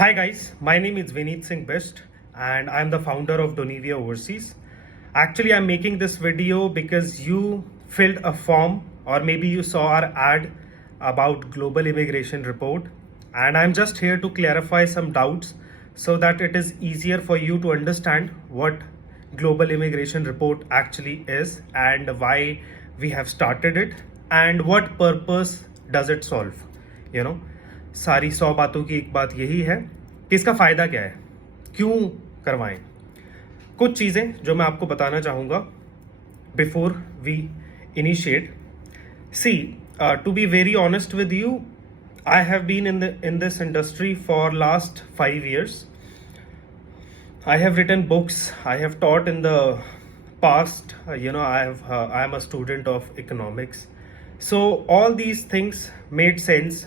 Hi guys, my name is Vineet Singh Bisht and I'm the founder of Donivia Overseas. Actually, I'm making this video because you filled a form or maybe you saw our ad about global immigration report, and I'm just here to clarify some doubts so that it is easier for you to understand what global immigration report actually is and why we have started it and what purpose does it solve. you know सारी 100 बातों की एक बात यही है कि इसका फ़ायदा क्या है, क्यों करवाएं। कुछ चीज़ें जो मैं आपको बताना चाहूँगा before we initiate. See, to be very honest with you, I have been in this industry for last 5 years. I have written books. I have taught in the past. I am a student of economics. So all these things made sense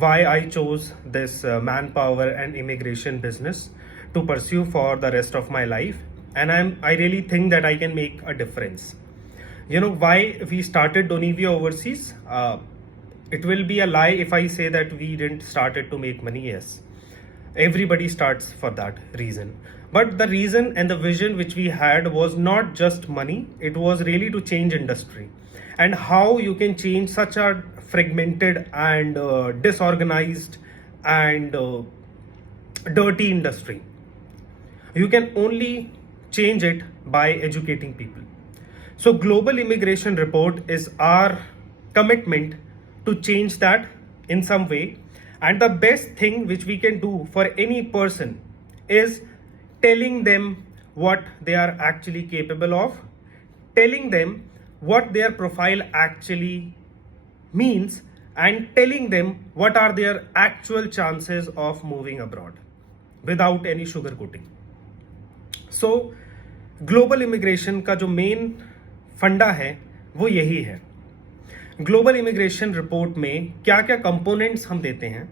why I chose this manpower and immigration business to pursue for the rest of my life, and I really think that I can make a difference. Why we started Donivia Overseas? It will be a lie if I say that we didn't start it to make money. Yes, everybody starts for that reason, but the reason and the vision which we had was not just money. It was really to change industry, and how you can change such a fragmented and disorganized and dirty industry. You can only change it by educating people. So global immigration report is our commitment to change that in some way. And the best thing which we can do for any person is telling them what they are actually capable of, telling them what their profile actually means, and telling them what are their actual chances of moving abroad without any sugarcoating. So global immigration का जो main फंडा है वो यही है। Global immigration report में क्या क्या कंपोनेंट्स हम देते हैं,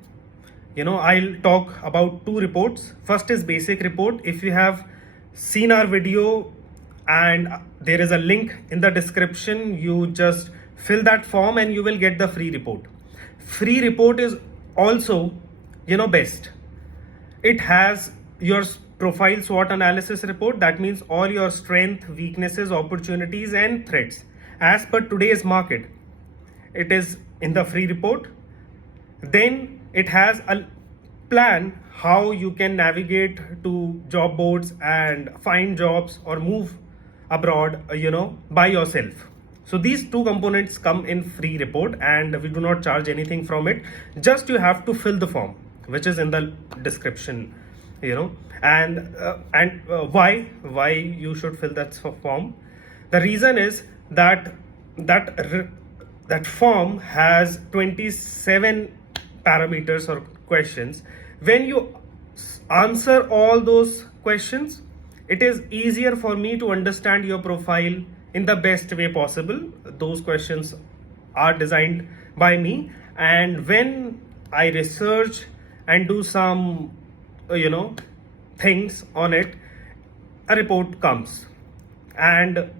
I'll talk about 2 reports. First is basic report. If you have seen our video, and there is a link in the description, you just fill that form and you will get the free report. Free report is also best. It has your profile SWOT analysis report. That means all your strength, weaknesses, opportunities and threats as per today's market. It is in the free report. Then it has a plan how you can navigate to job boards and find jobs or move abroad by yourself. So these 2 components come in free report, and we do not charge anything from it. Just you have to fill the form which is in the description. And why you should fill that form. The reason is that form has 27 parameters or questions. When you answer all those questions, it is easier for me to understand your profile in the best way possible. Those questions are designed by me, and when I research and do some things on it, a report comes. And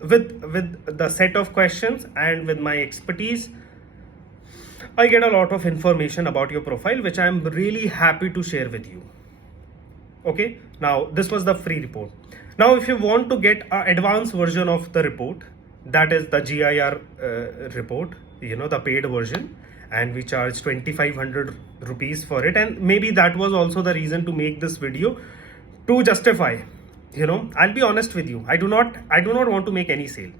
with the set of questions and with my expertise, I get a lot of information about your profile, which I'm really happy to share with you. Okay, now this was the free report. Now if you want to get an advanced version of the report, that is the GIR report, the paid version, and we charge 2500 rupees for it. And maybe that was also the reason to make this video, to justify. I'll be honest with you, I do not want to make any sale,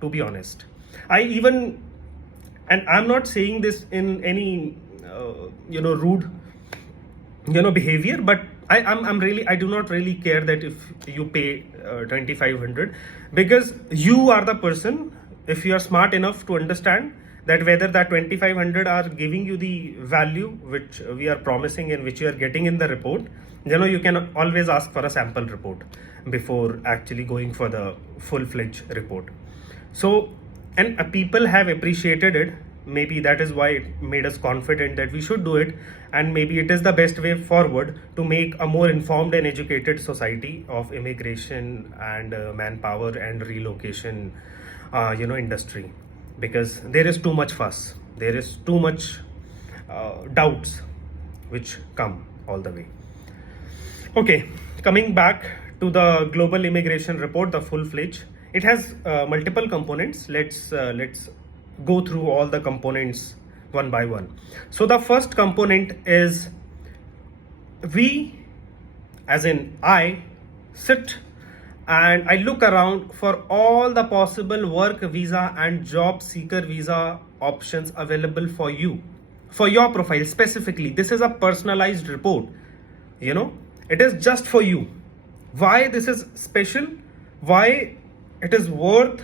to be honest. And I'm not saying this in any rude behavior, but I do not really care that if you pay 2500, because you are the person, if you are smart enough to understand that whether that 2500 are giving you the value which we are promising and which you are getting in the report, you can always ask for a sample report before actually going for the full-fledged report. So, and people have appreciated it. Maybe that is why it made us confident that we should do it, and maybe it is the best way forward to make a more informed and educated society of immigration and manpower and relocation industry, because there is too much fuss, there is too much doubts which come all the way. Okay, coming back to the global immigration report, the full-fledged, it has multiple components. Let's go through all the components one by one. So the first component is we, as in I, sit and I look around for all the possible work visa and job seeker visa options available for you, for your profile specifically. This is a personalized report, it is just for you. Why this is special? Why it is worth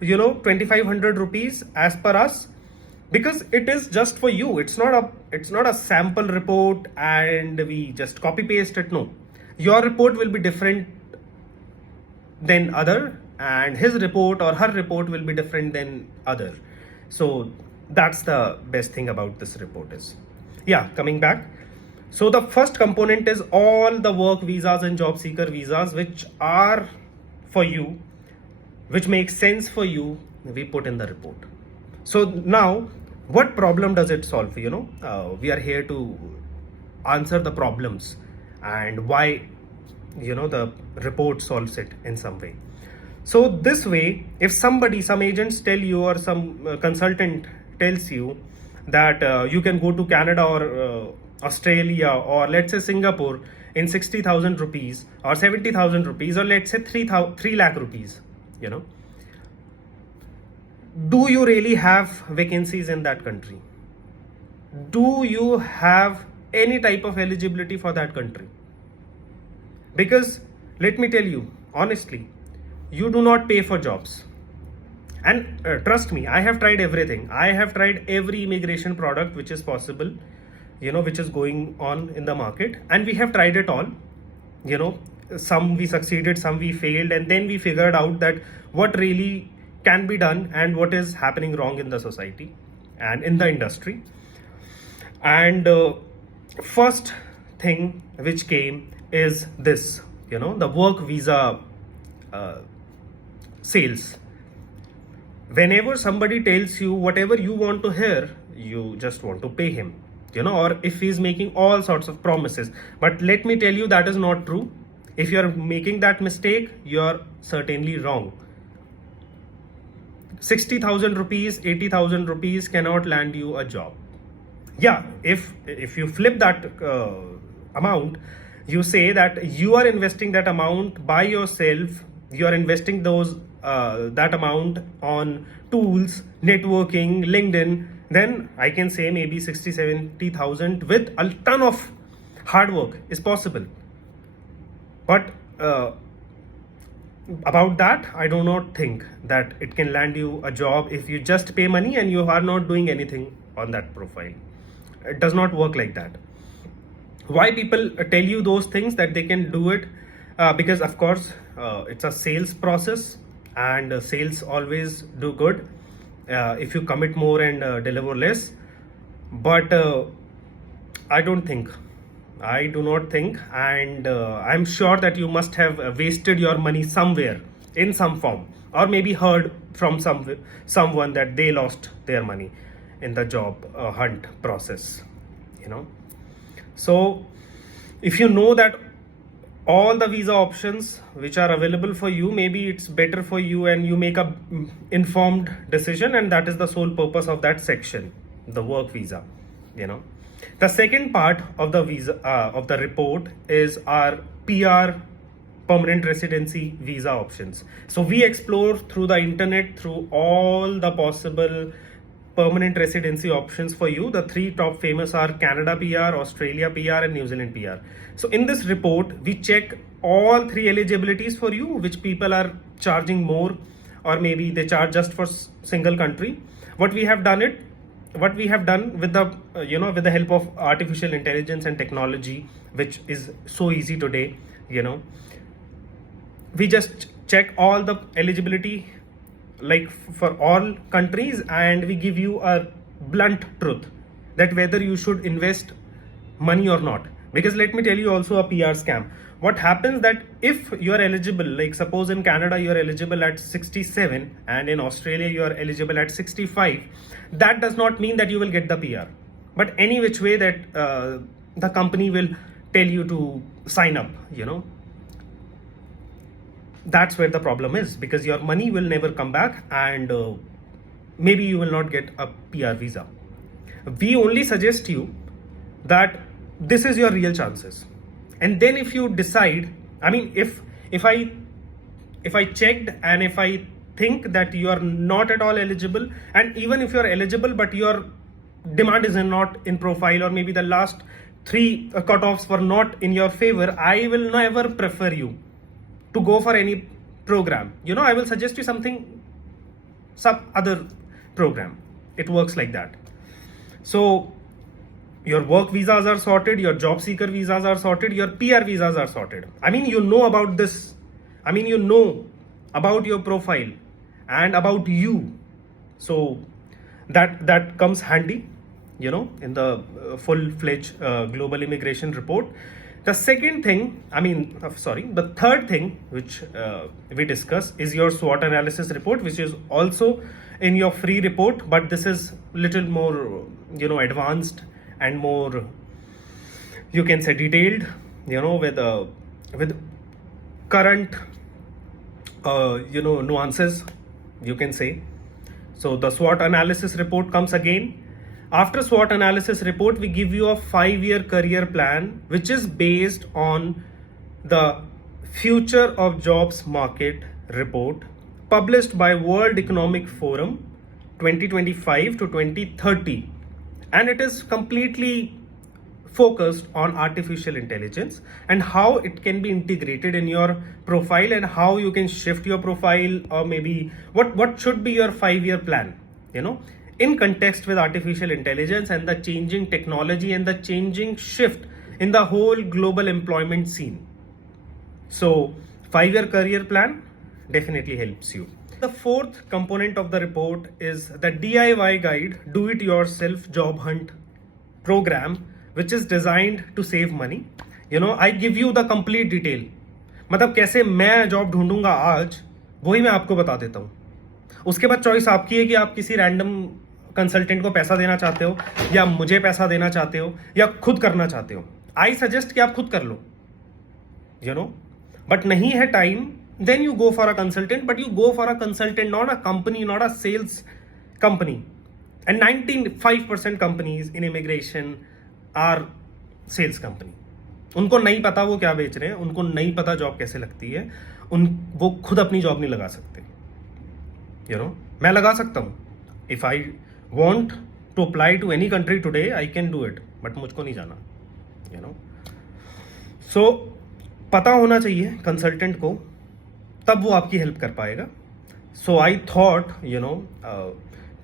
2500 rupees as per us? Because it is just for you. It's not a sample report and we just copy paste it. No, your report will be different than other, and his report or her report will be different than other. So that's the best thing about this report is. Yeah, coming back. So the first component is all the work visas and job seeker visas which are for you, which makes sense for you, we put in the report. So now, what problem does it solve? We are here to answer the problems and why the report solves it in some way. So this way, if some agents tell you or some consultant tells you that you can go to Canada or Australia or let's say Singapore in 60,000 rupees or 70,000 rupees or let's say 3 lakh rupees, do you really have vacancies in that country? Do you have any type of eligibility for that country? Because let me tell you honestly, you do not pay for jobs. And trust me, I have tried everything. I have tried every immigration product which is possible, which is going on in the market. And we have tried it all. Some we succeeded, some we failed. And then we figured out that what really can be done and what is happening wrong in the society and in the industry. And first thing which came is this, the work visa sales. Whenever somebody tells you whatever you want to hear, you just want to pay him, or if he's making all sorts of promises. But let me tell you, that is not true. If you're making that mistake, you're certainly wrong. 60,000 rupees, 80,000 rupees cannot land you a job. Yeah, if you flip that amount, you say that you are investing that amount by yourself, you are investing that amount on tools, networking, LinkedIn, then I can say maybe 60-70,000 with a ton of hard work is possible. But about that, I do not think that it can land you a job if you just pay money and you are not doing anything on that profile. It does not work like that. Why people tell you those things that they can do it? Because of course it's a sales process, and sales always do good if you commit more and deliver less. But I do not think, and I'm sure that you must have wasted your money somewhere in some form, or maybe heard from someone that they lost their money in the job hunt process. So if you know that all the visa options which are available for you, maybe it's better for you and you make a informed decision, and that is the sole purpose of that section, the work visa. The second part of the visa of the report is our PR, permanent residency visa options. So we explore through the internet through all the possible permanent residency options for you. The three top famous are Canada PR, Australia PR, and New Zealand PR. So in this report, we check all three eligibilities for you, which people are charging more, or maybe they charge just for single country. What we have done with the with the help of artificial intelligence and technology, which is so easy today, we just check all the eligibility like for all countries, and we give you a blunt truth that whether you should invest money or not. Because let me tell you also a PR scam. What happens that if you are eligible, like suppose in Canada you are eligible at 67 and in Australia you are eligible at 65, that does not mean that you will get the PR. But any which way that the company will tell you to sign up, you know. That's where the problem is, because your money will never come back, and maybe you will not get a PR visa. We only suggest you that this is your real chances. And then if you decide, I mean, if I checked and if I think that you are not at all eligible, and even if you are eligible but your demand is not in profile, or maybe the last three cutoffs were not in your favor, I will never prefer you to go for any program. You know, I will suggest you some other program. It works like that. So your work visas are sorted, your job seeker visas are sorted, your PR visas are sorted. I mean, you know about this. I mean, you know about your profile and about you. So that comes handy, you know, in the full-fledged global immigration report. The second thing, the third thing which we discuss is your SWOT analysis report, which is also in your free report, but this is little more, you know, advanced and more, you can say, detailed, you know, with current, you know, nuances, you can say. So the SWOT analysis report comes again. After SWOT analysis report, we give you a 5-year career plan, which is based on the Future of Jobs Market report published by World Economic Forum 2025 to 2030. And it is completely focused on artificial intelligence and how it can be integrated in your profile, and how you can shift your profile, or maybe what should be your 5-year plan, you know, in context with artificial intelligence and the changing technology and the changing shift in the whole global employment scene. So 5-year career plan definitely helps you. The fourth component of the report is the DIY guide, do it yourself job hunt program, which is designed to save money. You know, I give you the complete detail. मतलब कैसे मैं job ढूंढूंगा आज, वही मैं आपको बता देता हूँ. उसके बाद चॉइस आपकी है कि आप किसी रैंडम कंसल्टेंट को पैसा देना चाहते हो, या मुझे पैसा देना चाहते हो, या खुद करना चाहते हो. आई सजेस्ट कि आप खुद कर लो, यू नो. बट नहीं है time, then you go for a consultant, but you go for a consultant, not a company, not a sales company. And 95% companies in immigration are sales company. उनको नहीं पता वो क्या बेच रहे हैं, उनको नहीं पता जॉब कैसे लगती है, वो खुद अपनी जॉब नहीं लगा सकते. You know, मैं लगा सकता हूँ. If I want to apply to any country today, I can do it, but मुझको नहीं जाना, you know. So पता होना चाहिए कंसल्टेंट को, तब वो आपकी हेल्प कर पाएगा. So I thought, you know,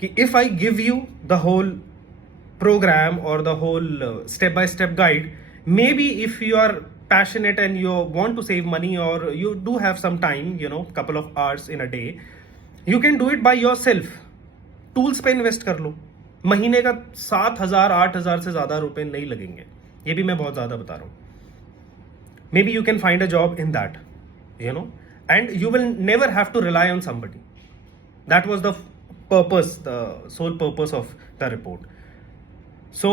कि if I give you the whole program or the whole step-by-step guide, maybe if you are passionate and you want to save money, or you do have some time, you know, couple of hours in a day, you can do it by yourself. Tools पे invest कर लो. महीने का 7,000 8,000 से ज़्यादा रुपए नहीं लगेंगे. ये भी मैं बहुत ज़्यादा बता रहा हूँ. Maybe you can find a job in that, you know, and you will never have to rely on somebody. That was the purpose, the sole purpose of the report. So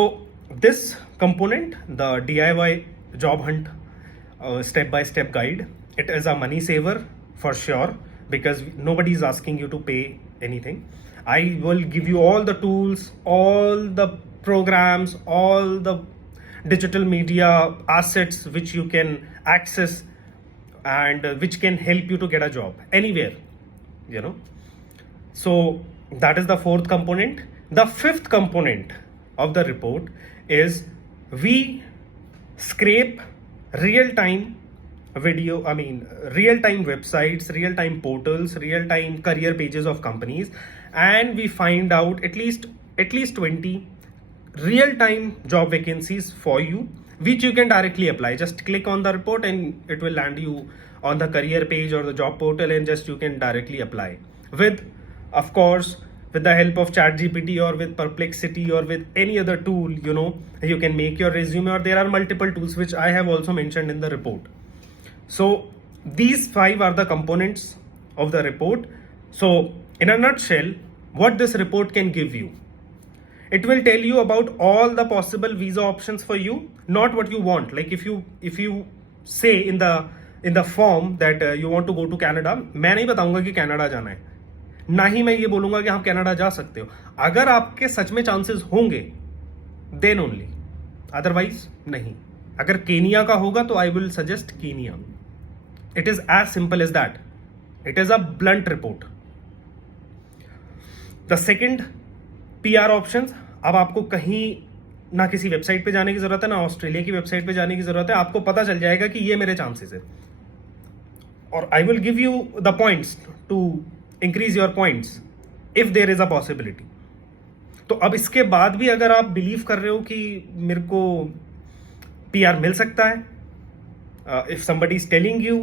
this component, the DIY job hunt step-by-step guide, it is a money saver for sure, because nobody is asking you to pay anything. I will give you all the tools, all the programs, all the digital media assets which you can access, and which can help you to get a job anywhere, you know. So that is the fourth component. The fifth component of the report is we scrape real-time real-time websites, real-time portals, real-time career pages of companies, and we find out at least 20 real-time job vacancies for you, which you can directly apply. Just click on the report and it will land you on the career page or the job portal, and just you can directly apply with, of course, with the help of ChatGPT or with Perplexity or with any other tool. You know, you can make your resume, or there are multiple tools which I have also mentioned in the report. So these 5 are the components of the report. So in a nutshell, what this report can give you: it will tell you about all the possible visa options for you, not what you want. Like if you say in the form that you want to go to Canada, मैं नहीं बताऊंगा कि Canada जाना है, ना ही मैं ये बोलूंगा कि आप कनाडा जा सकते हो. अगर आपके सच में चांसेस होंगे देन ओनली, अदरवाइज नहीं. अगर केनिया का होगा तो I will suggest Kenya. It is as simple as that. It is a blunt report. The second, PR options. अब आपको कहीं ना किसी वेबसाइट पे जाने की जरूरत है, ना ऑस्ट्रेलिया की वेबसाइट पे जाने की जरूरत है. आपको पता चल जाएगा कि ये मेरे चांसेस है, और I will give you the points to increase your points if there is a possibility. तो अब इसके बाद भी अगर आप बिलीव कर रहे हो कि मेरे को PR मिल सकता है, if somebody is telling you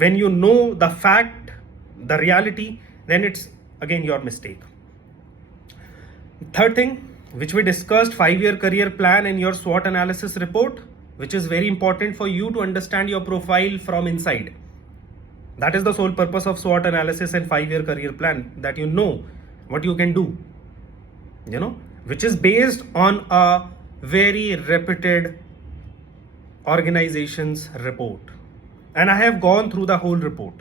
when you know the fact, the reality, then it's again your mistake. Third thing, which we discussed, 5-year career plan and your SWOT analysis report, which is very important for you to understand your profile from inside. That is the sole purpose of SWOT analysis and 5-year career plan, that you know what you can do, which is based on a very reputed organization's report. And I have gone through the whole report,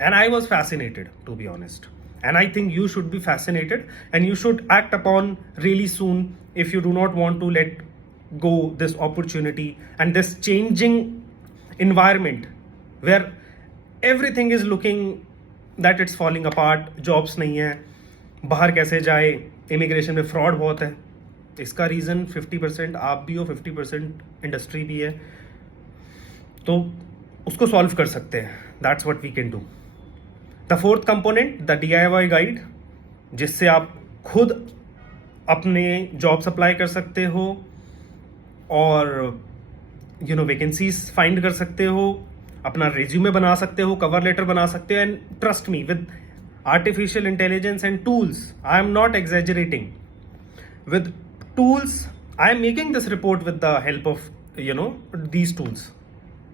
and I was fascinated, to be honest. And I think you should be fascinated, and you should act upon really soon if you do not want to let go this opportunity and this changing environment where everything is looking that it's falling apart. Jobs नहीं है, बाहर कैसे जाए, immigration में fraud बहुत है. इसका reason 50% आप भी हो, 50% इंडस्ट्री भी है. तो उसको सॉल्व कर सकते हैं. That's what we can do. The fourth component, the DIY guide, जिससे आप खुद अपने जॉब्स अप्लाई कर सकते हो और वैकेंसीज फाइंड कर सकते हो, अपना रेज्यूमे बना सकते हो, कवर लेटर बना सकते हो. And trust me, with artificial intelligence and tools, I am not exaggerating, with tools, I am making this report with the help of these tools.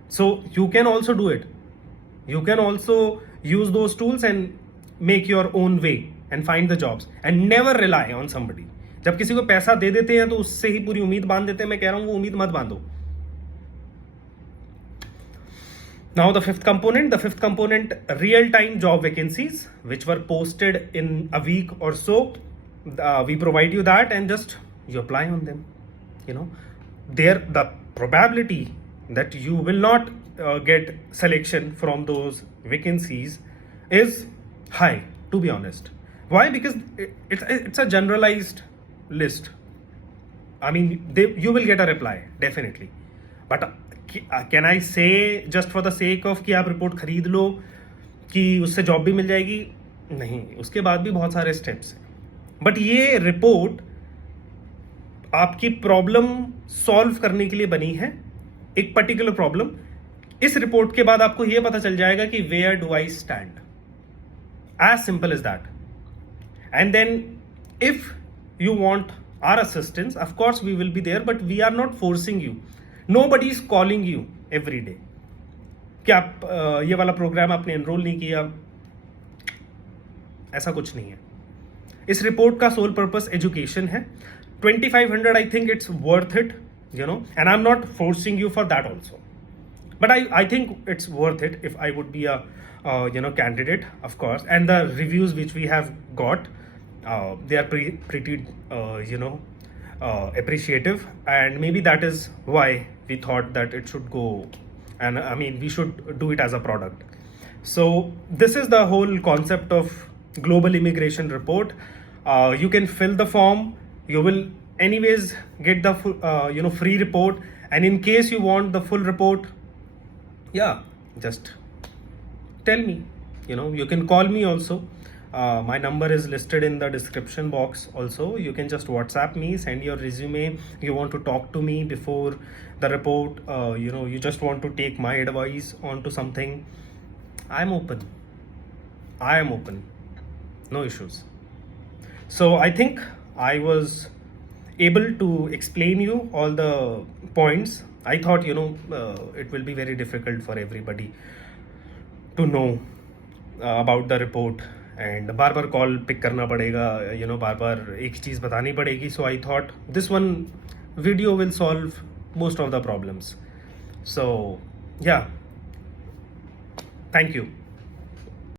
So you can also do it. You can also use those tools and make your own way and find the jobs, and never rely on somebody. जब किसी को पैसा दे देते हैं तो उससे ही पूरी उम्मीद बांध देते हैं. मैं कह रहा हूं वो उम्मीद मत बांधो. Now the fifth component, real-time job vacancies which were posted in a week or so. We provide you that, and just you apply on them. There the probability that you will not get selection from those vacancies is high, to be honest. Why? Because it's a generalized list. I mean, you will get a reply definitely, but can I say just for the sake of कि आप report खरीद लो कि उससे job भी मिल जाएगी? नहीं, उसके बाद भी बहुत सारे स्टेप्स हैं. बट ये रिपोर्ट आपकी प्रॉब्लम सॉल्व करने के लिए बनी है, एक पर्टिकुलर प्रॉब्लम. इस रिपोर्ट के बाद आपको ये पता चल जाएगा कि where do I stand. As simple as that. And then if you want our assistance, of course we will be there, but we are not forcing you. Nobody is calling you every day कि आप ये वाला programme आपने enrol नहीं किया. ऐसा कुछ नहीं है. इस रिपोर्ट का सोल पर्पस एजुकेशन है. 2500, I think it's worth it, and I am not forcing you for that also, but I think it's worth it if I would be a candidate, of course. And the reviews which we have got, they are pretty appreciative, and maybe that is why we thought that it should go, and I mean we should do it as a product. So this is the whole concept of global immigration report. You can fill the form. You will anyways get the full, free report, and in case you want the full report, just tell me. You can call me also. My number is listed in the description box also. You can just WhatsApp me, send your resume. You want to talk to me before the report, you just want to take my advice onto something. I'm open. No issues. So I think I was able to explain you all the points. I thought it will be very difficult for everybody to know about the report, and बार बार call pick करना पड़ेगा, बार बार एक चीज़ बतानी पड़ेगी. So I thought this one video will solve most of the problems. So yeah, thank you.